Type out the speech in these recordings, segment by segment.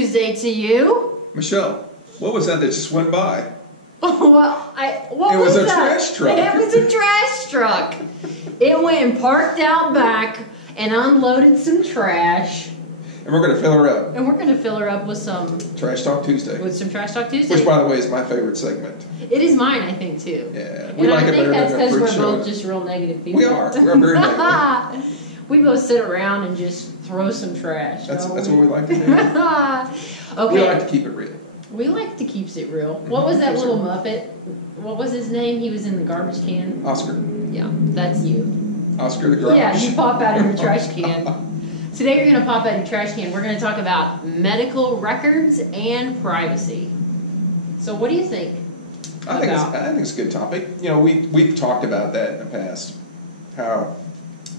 Tuesday to you. Michelle, what was that just went by? Well, what It was a that? trash truck. It was a trash truck. It went and parked out back and unloaded some trash. And we're going to fill her up. And we're going to fill her up with some Trash Talk Tuesday. With some Trash Talk Tuesday. Which, by the way, is my favorite segment. It is mine, I think, too. Yeah, we like it better that's than a because fruit we're show. both just real negative people. We are. We're very negative. We both sit around and just throw some trash. That's don't what we? we like to do. Okay. We like to keep it real. We like to keep it real. What was that little Muppet? What was his name? He was in the garbage can. Oscar. Yeah, that's you. Oscar the Grouch. Yeah, you pop out of your trash can. Today you're going to pop out of your trash can. We're going to talk about medical records and privacy. So what do you think? I think it's a good topic. You know, we've talked about that in the past. How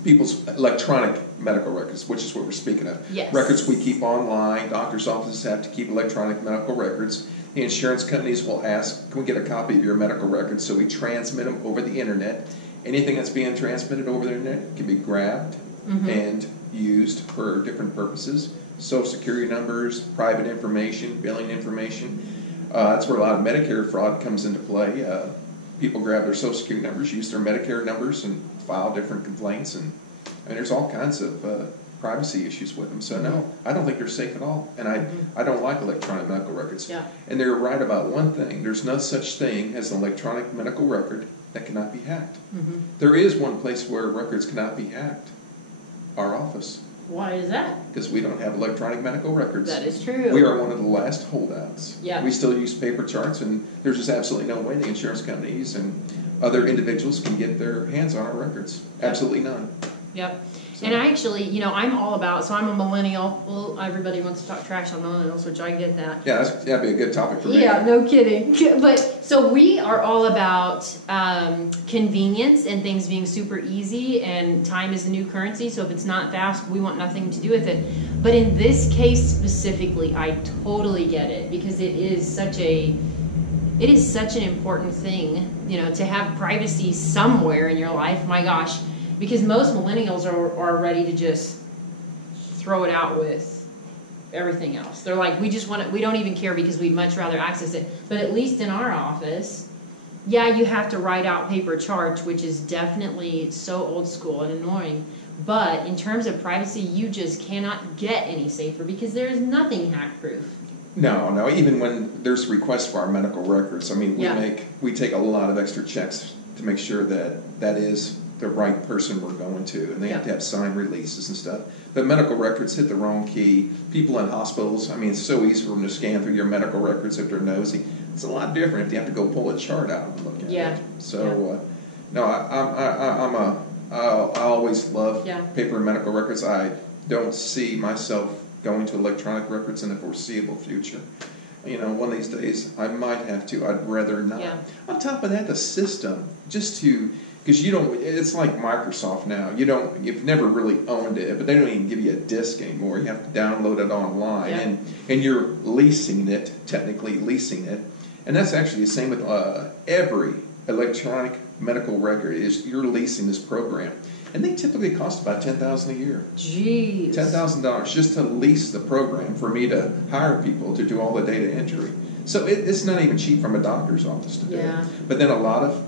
people's electronic medical records, which is what we're speaking of. Yes. Records we keep online. Doctors' offices have to keep electronic medical records. The insurance companies will ask, can we get a copy of your medical records? So we transmit them over the internet. Anything that's being transmitted over the internet can be grabbed and used for different purposes. Social security numbers, private information, billing information. That's where a lot of Medicare fraud comes into play. People grab their social security numbers, use their Medicare numbers, and file different complaints. And there's all kinds of privacy issues with them. So no, I don't think they're safe at all. And I don't like electronic medical records. Yeah. And they're right about one thing. There's no such thing as an electronic medical record that cannot be hacked. There is one place where records cannot be hacked. Our office. Why is that? Because we don't have electronic medical records. That is true. We are one of the last holdouts. Yeah. We still use paper charts, and there's just absolutely no way the insurance companies and other individuals can get their hands on our records. Absolutely none. Yep. And I actually, I'm all about, so I'm a millennial. Well, everybody wants to talk trash on millennials, which I get that. Yeah, that'd be a good topic for me. Yeah, no kidding. But so we are all about convenience and things being super easy, and time is the new currency. So if it's not fast, we want nothing to do with it. But in this case specifically, I totally get it, because it is such an important thing, to have privacy somewhere in your life. My gosh. Because most millennials are ready to just throw it out with everything else. They're like, we don't even care because we'd much rather access it. But at least in our office, yeah, you have to write out paper charts, which is definitely so old school and annoying. But in terms of privacy, you just cannot get any safer because there is nothing hack-proof. No, even when there's requests for our medical records, we take a lot of extra checks to make sure that is the right person we're going to, and they have to have signed releases and stuff. But medical records hit the wrong key. People in hospitals, it's so easy for them to scan through your medical records if they're nosy. It's a lot different if you have to go pull a chart out and look at it. So, no, I always love paper and medical records. I don't see myself going to electronic records in the foreseeable future. One of these days I might have to. I'd rather not. Yeah. On top of that, the system, because it's like Microsoft now. You've never really owned it, but they don't even give you a disc anymore. You have to download it online, and you're technically leasing it. And that's actually the same with every electronic medical record. You're leasing this program, and they typically cost about $10,000 a year. Jeez. $10,000 just to lease the program for me to hire people to do all the data entry. So it's not even cheap from a doctor's office to do. Yeah. But then a lot of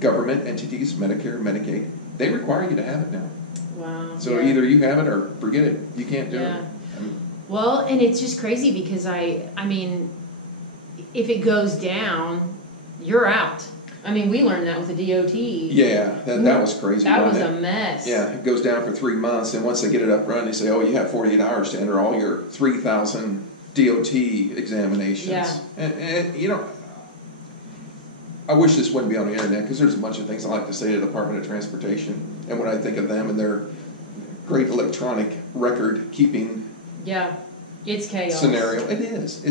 government entities, Medicare, Medicaid, they require you to have it now. Wow. So either you have it or forget it. You can't do it. Well, and it's just crazy because if it goes down, you're out. We learned that with the DOT. Yeah, that was crazy. That was a mess. Yeah, it goes down for 3 months, and once they get it up running, they say, you have 48 hours to enter all your 3,000 DOT examinations. Yeah. And I wish this wouldn't be on the internet, because there's a bunch of things I like to say to the Department of Transportation. And when I think of them and their great electronic record keeping it's chaos. scenario, it is.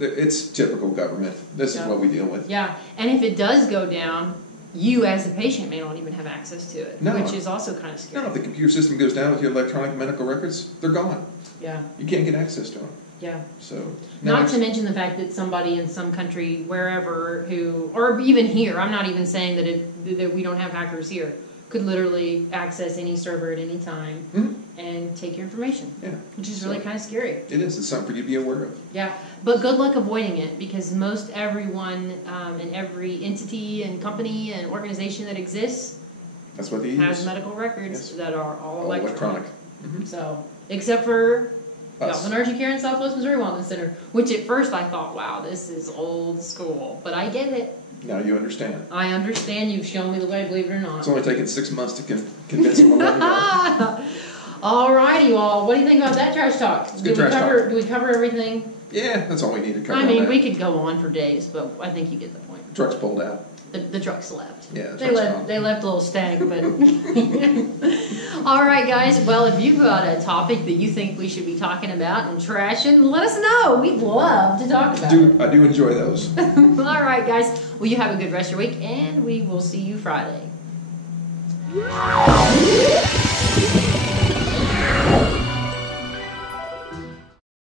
It's typical government. This is what we deal with. Yeah, and if it does go down, you as a patient may not even have access to it, which is also kind of scary. No, if the computer system goes down with your electronic medical records, they're gone. Yeah. You can't get access to them. Yeah. So. Not to mention the fact that somebody in some country, wherever, or even here, I'm not even saying that we don't have hackers here, could literally access any server at any time Mhm. and take your information. Yeah. Which is really kind of scary. It is. It's something for you to be aware of. Yeah, but good luck avoiding it because most everyone and every entity and company and organization that exists That's what they use. has medical records Yes. that are all All electronic. Mhm. So, except for Us. Galvin Urgent Care and Southwest Missouri Wellness Center, which at first I thought, wow, this is old school. But I get it. Now you understand. I understand. You've shown me the way, believe it or not. It's only taken 6 months to convince someone to know. All right, you all. What do you think about that trash talk? It's good trash talk. Do we cover everything? Yeah, that's all we need to cover. I on mean, that. we could go on for days, but I think you get the point. Truck's pulled out. The trucks left. Yeah, the they truck's left. gone. They left a little stag, but. All right, guys. Well, if you've got a topic that you think we should be talking about and trashing, let us know. We'd love to talk about it. I do enjoy those. All right, guys. Well, you have a good rest of your week, and we will see you Friday.